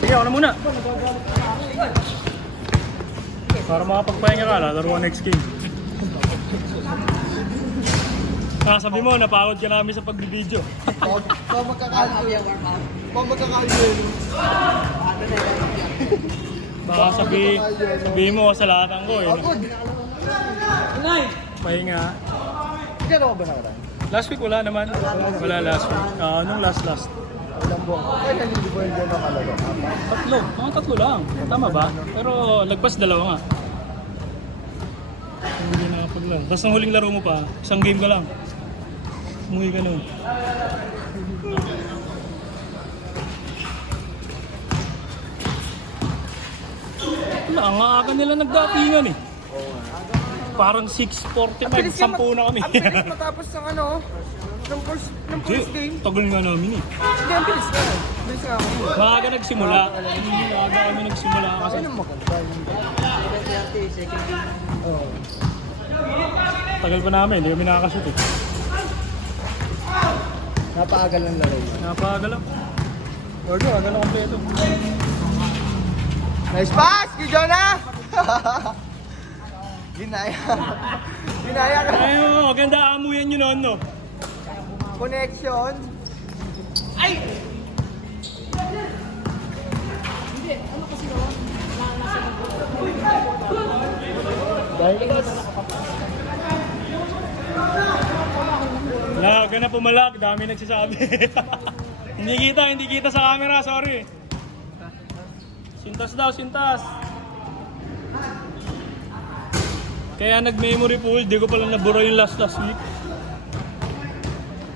Sige, ako na muna. Para makapagpahinga ka, lalaruan next game. Sabi mo, napagod ka namin sa pagbibideo. Kung magkakalit. Baka sabihin mo, kasalatan ko eh. Pahinga. Kaya ako ba na? Last week wala naman. Wala last week. Anong last? Ilang buwan. Kaya nalilibo yung gano'n kalaro. Tatlo. Mga tatlo lang. Tama ba? Pero lagpas dalawa nga. Hindi nakapaglan. Tapos ang huling laro mo pa, isang game ka lang. Umuwi ka nun. Wala, ang aga nila nagdatingan eh. Parang 6:45, 10 na kami. Ang bilis matapos ng ano, ng first game. Tagal nga namin eh. Hindi, ang bilis na. Bilis na ako. Maaga nagsimula. Maaga kami nagsimula kasi. Ano maganda yung second game. Oo. Tagal pa namin, hindi kami nakakashoot eh. Napaagal ng laro. Napaagal lang. Ordo, agal na kompleto. Nice pass! Kay Jonah! Ginaya. Ginaya ka. Ay, maganda amuyan yun noon, no? Connection. Ay! Wala, huwag ka na pumalak. Dami nagsasabi. Hindi kita sa camera, sorry. Sintas daw, sintas. Kaya nag-memory pool, di ko pala nabura yung last week.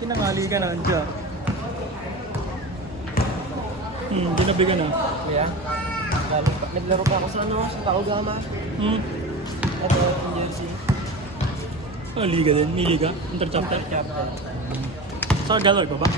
Tinangali ka na, andyan. Ginabi ka na. Kaya? Naglaro pa ako sa ano, sa Taogama. Ito, yung jersey. Oh, liga din. May liga? Interchapter? Sa Galor pa ba?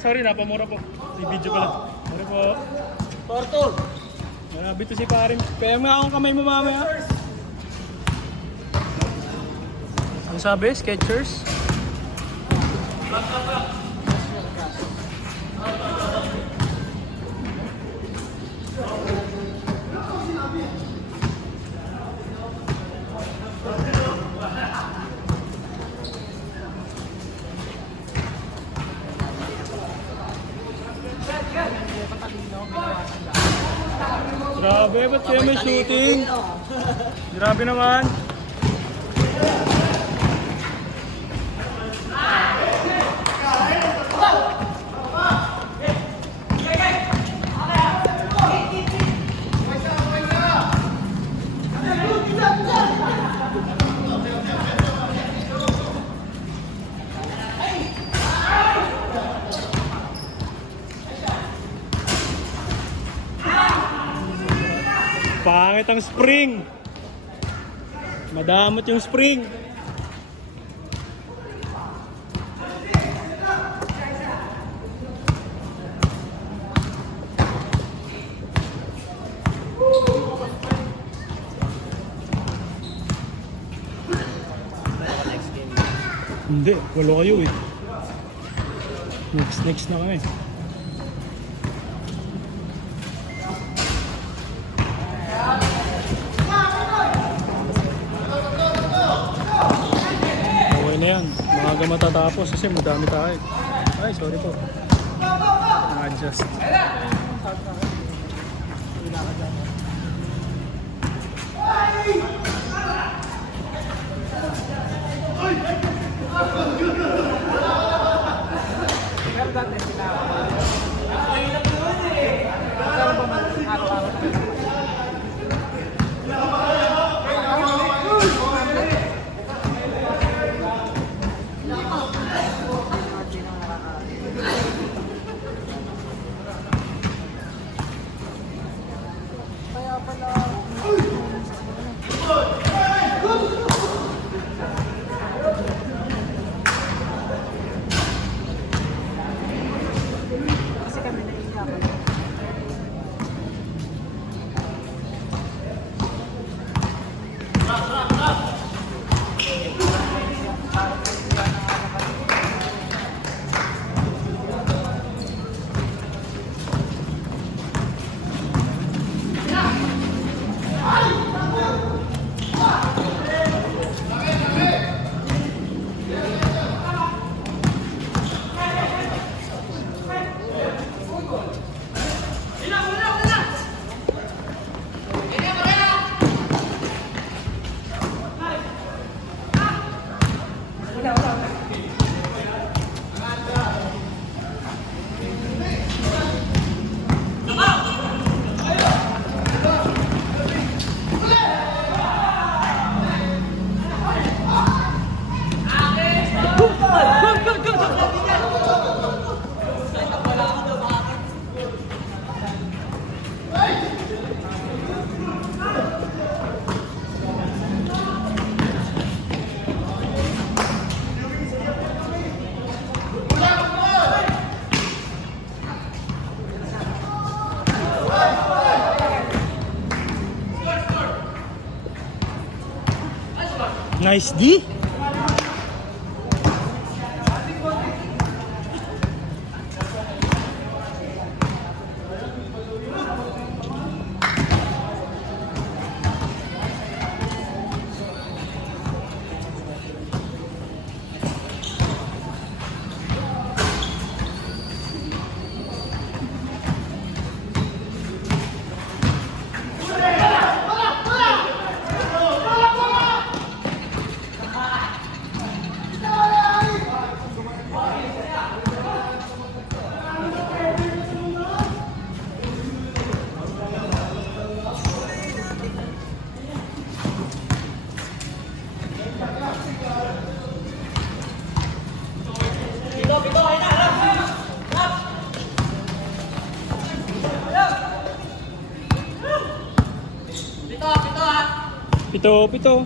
Sorry, napamura po. Si video pala. Sorry po. Tortol! Grabe to si paring. Kaya nga akong kamay mo mamaya. Ano sabi? Skechers? Grabe, ba't kaya may shooting? Grabe naman. Pangit ang spring. Madamot yung spring. Hindi, walo kayo eh. Next na kami. Okay na yan. Maaga matatapos kasi madami tayo. Ay, sorry po. Na-adjust. kabila ka dyan. Pero dati sila ako. Magkano ba man araw-araw? Kaya pala kasi kami naiiyakan. Nice D. Pito.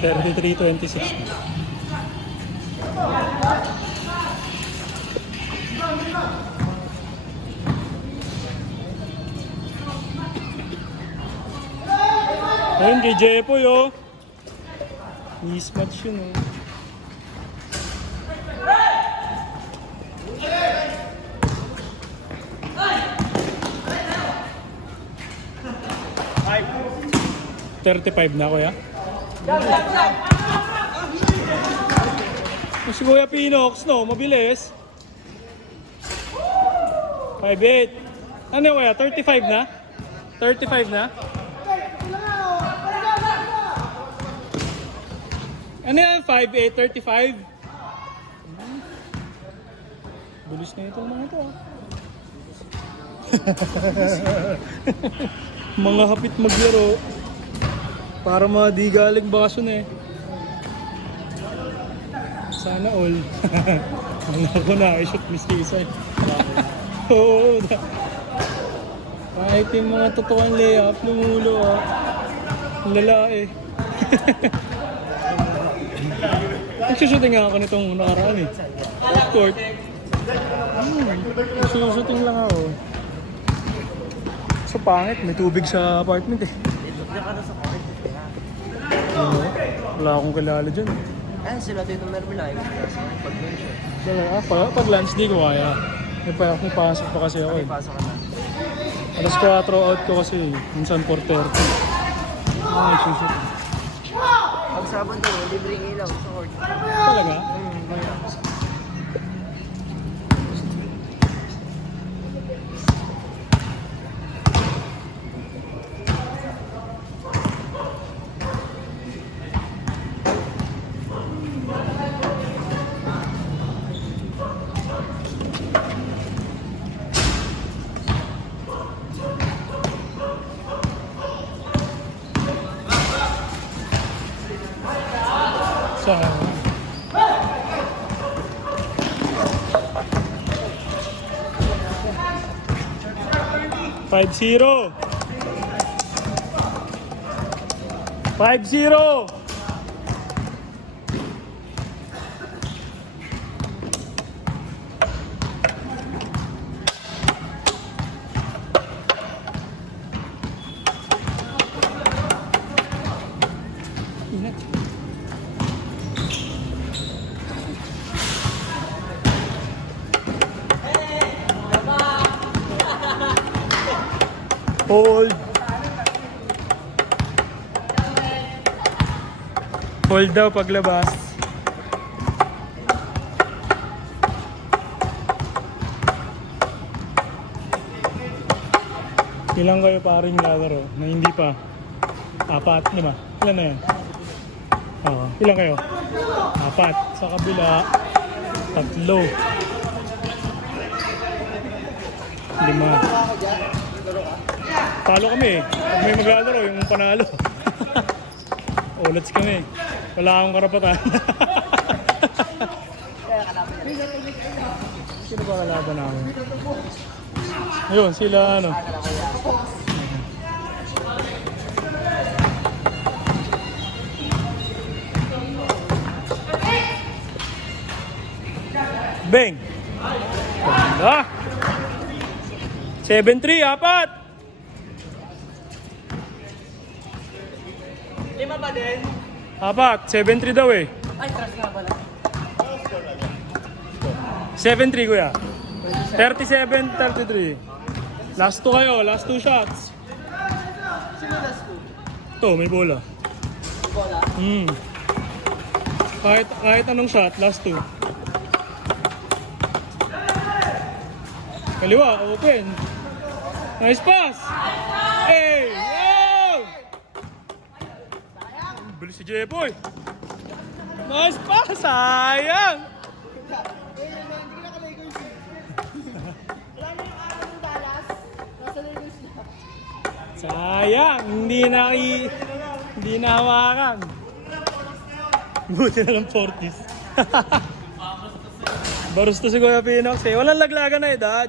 33-26. Ayun kay Jepoy oh. Mismatch yun oh. $35 na kuya. Si Kuya Pinox no, mabilis. 5'8". Ano kuya? 35 na? 35 na? Ano yan? 5'8", 35? Bilis na ito mga ito ah. Mga hapit maglaro. Para mga di galing bakasyon eh. Sana all. Ang ako na, i-shoot miss isa eh. Oo. Kahit yung mga totoong layup, lumulo ah. Ang lalaki. Nagsushooting nga ako nitong nakaraan eh. Off court. Nagsushooting lang ako. So pangit, may tubig sa apartment eh. Wala akong kilala dyan. Ayan sila dito Mermilay. Pag lunch di ko kaya. May pasok pa kasi ako eh. Pasok ka na. Alas 4 out ko kasi eh. Minsan 4:30. Ay, susit. Pag sabon daw, libreng ilaw sa court. Talaga? Kaya. 5-0. 5-0. Ingat. Hold. Hold daw paglabas. Ilang kayo paring lalaro na hindi pa? 4, 5. Ilan na yan? Oo. Ilang kayo? 4. Sa kabila, 3. 5. Talo kami eh. Pag may maglalaro, yung panalo. Ulats kami. Wala akong karapatan. Sino ba kalaban namin? Ayun, sila ano. Bang! Ganda! 7-3, 4! 5 pa din. 4, 7-3 daw eh. Ay, trust nga pala. 7-3 kuya. 37-33. Last 2 kayo, last 2 shots. Sino last two? Ito, may bola. Bola? Kahit anong shot, last 2. Kaliwa, open. Nice pass! Hey! Wow! Bilis si Jeboy. Nice pass! Sayang! Sayang! Hindi na hawakan. Buti na lang 40s. Baros to si Kuya Pinox eh. Walang laglagan na edad.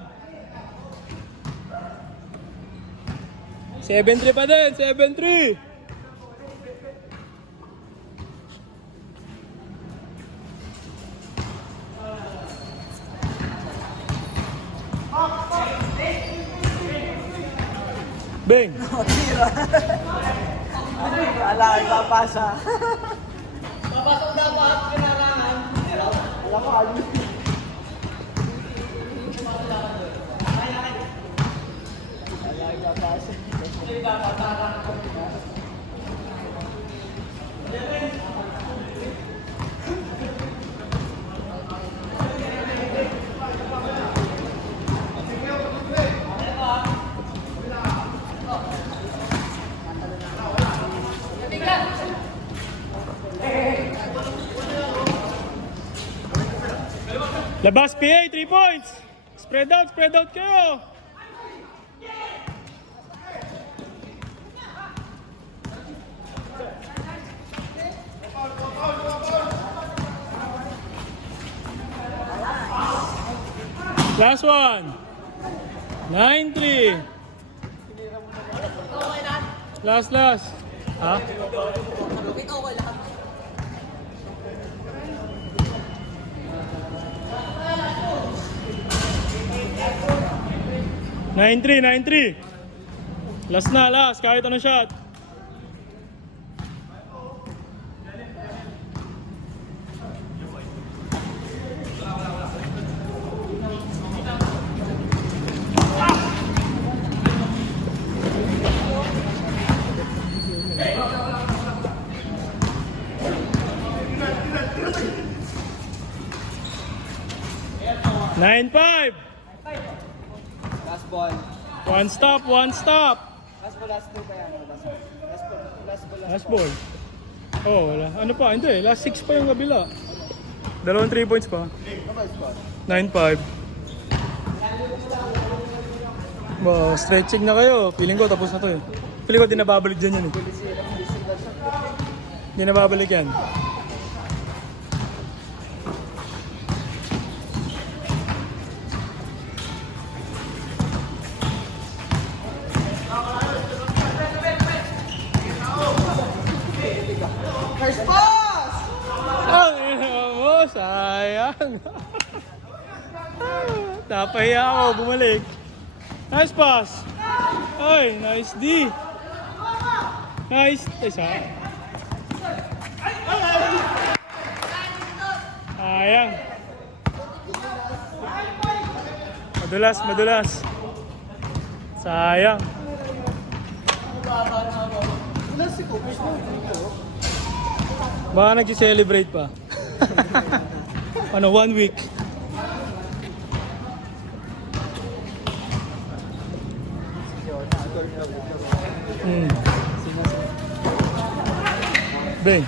7-3 pa din, 7-3. Bang! Wala, ipapasa. Papasok dapat, kailangan. Wala ko, alis. Labas PA, 3 points. Spread out kayo. Last one. 9-3. Last. Ha? Ikaw ko lahat. Nine three. Last na, kahit anong shot. Nine five. Last ball. One stop. Last ball, last two pa yan. Last ball. Oh, wala. Ano pa? Hindi. Last 6 pa yung kabila. Dalawang 3 points pa. 9-5. Stretching na kayo. Feeling ko tapos na to eh. Feeling ko di nababalik dyan yan eh. Di nababalik yan. Sayang. Napahiya ako, bumalik. Nice pass. Ay, nice D. Nice. Isa. Sayang. Madulas. Sayang. Baka nag-celebrate pa. Ano, 1 week. Bang.